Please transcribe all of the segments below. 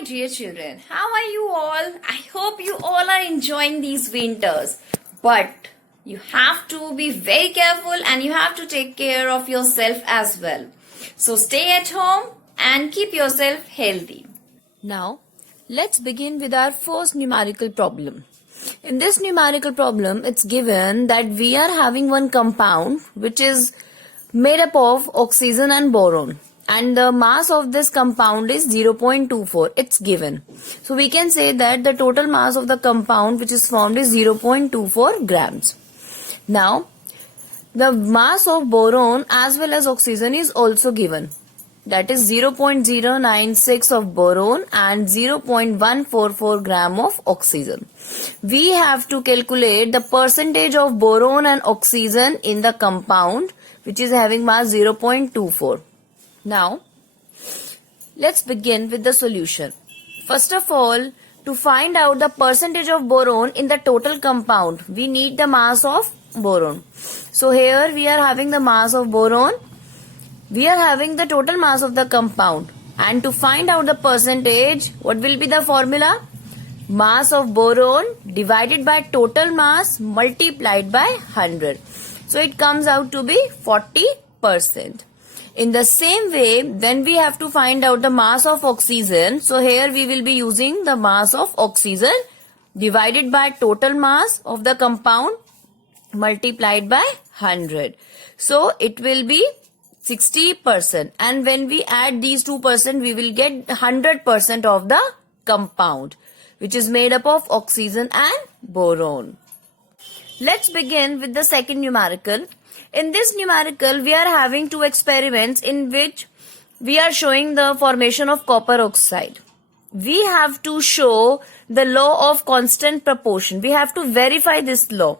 My dear children, how are you all? I hope you all are enjoying these winters. But you have to be very careful and you have to take care of yourself as well. So stay at home and keep yourself healthy. Now, let's begin with our first numerical problem. In this numerical problem, it's given that we are having one compound which is made up of oxygen and boron. And the mass of this compound is 0.24. It's given. So we can say that the total mass of the compound which is formed is 0.24 grams. Now, the mass of boron as well as oxygen is also given. That is 0.096 of boron and 0.144 gram of oxygen. We have to calculate the percentage of boron and oxygen in the compound which is having mass 0.24. Now, let's begin with the solution. First of all, to find out the percentage of boron in the total compound, we need the mass of boron. So here we are having the mass of boron. We are having the total mass of the compound. And to find out the percentage, what will be the formula? Mass of boron divided by total mass multiplied by 100. So it comes out to be 40%. In the same way, then we have to find out the mass of oxygen. So here we will be using the mass of oxygen divided by total mass of the compound multiplied by 100. So it will be 60%. And when we add these 2%, we will get 100% of the compound, which is made up of oxygen and boron. Let's begin with the second numerical. In this numerical, we are having two experiments in which we are showing the formation of copper oxide. We have to show the law of constant proportion. We have to verify this law.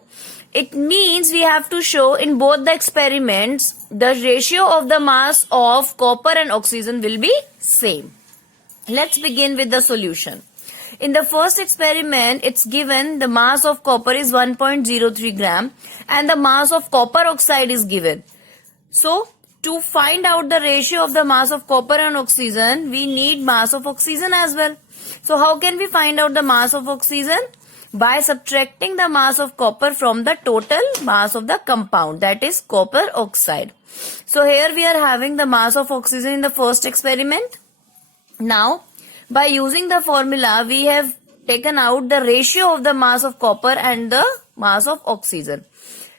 It means we have to show in both the experiments the ratio of the mass of copper and oxygen will be same. Let's begin with the solution. In the first experiment, it's given the mass of copper is 1.03 gram and the mass of copper oxide is given. So, to find out the ratio of the mass of copper and oxygen, we need mass of oxygen as well. So, how can we find out the mass of oxygen? By subtracting the mass of copper from the total mass of the compound, that is copper oxide. So, here we are having the mass of oxygen in the first experiment. Now, by using the formula, we have taken out the ratio of the mass of copper and the mass of oxygen.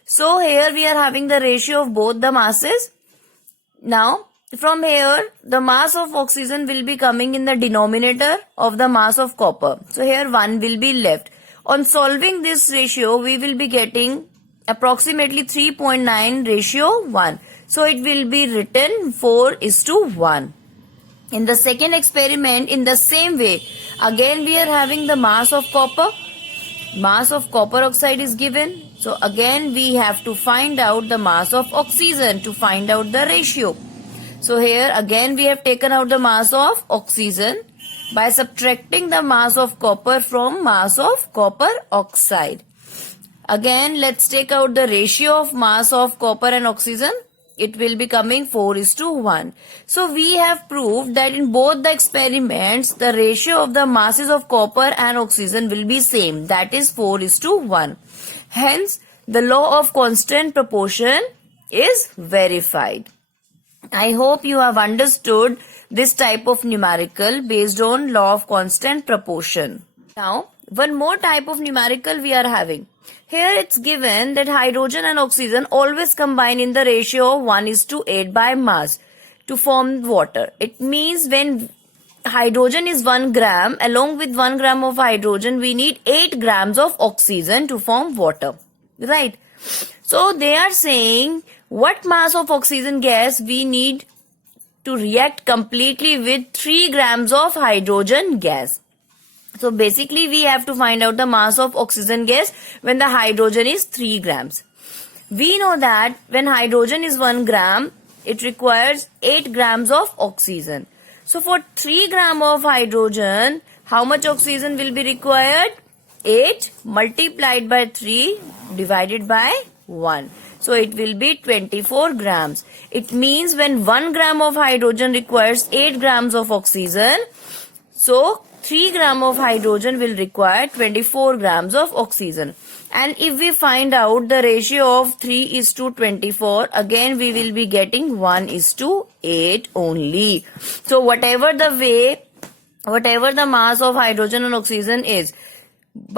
So here we are having the ratio of both the masses. Now from here the mass of oxygen will be coming in the denominator of the mass of copper. So here 1 will be left. On solving this ratio, we will be getting approximately 3.9 ratio 1. So it will be written 4:1. In the second experiment, in the same way, again we are having the mass of copper. Mass of copper oxide is given. So again we have to find out the mass of oxygen to find out the ratio. So here again we have taken out the mass of oxygen by subtracting the mass of copper from mass of copper oxide. Again let's take out the ratio of mass of copper and oxygen. It will be coming 4:1. So we have proved that in both the experiments, the ratio of the masses of copper and oxygen will be same. That is 4:1. Hence, the law of constant proportion is verified. I hope you have understood this type of numerical based on law of constant proportion. Now, one more type of numerical we are having. Here it's given that hydrogen and oxygen always combine in the ratio of 1:8 by mass to form water. It means when hydrogen is 1 gram, along with 1 gram of hydrogen, we need 8 grams of oxygen to form water. Right? So they are saying what mass of oxygen gas we need to react completely with 3 grams of hydrogen gas. So basically we have to find out the mass of oxygen gas when the hydrogen is 3 grams. We know that when hydrogen is 1 gram, it requires 8 grams of oxygen. So for 3 gram of hydrogen, how much oxygen will be required? 8 multiplied by 3 divided by 1. So it will be 24 grams. It means when 1 gram of hydrogen requires 8 grams of oxygen, so 3 gram of hydrogen will require 24 grams of oxygen. And if we find out the ratio of 3:24, again we will be getting 1:8 only. So whatever the mass of hydrogen and oxygen is,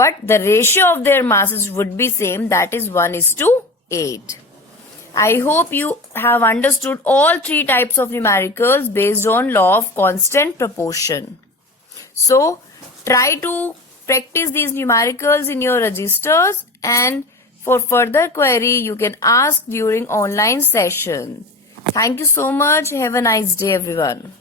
but the ratio of their masses would be same, that is 1:8. I hope you have understood all 3 types of numericals based on law of constant proportion. So try to practice these numericals in your registers, and for further query you can ask during online session. Thank you so much. Have a nice day everyone.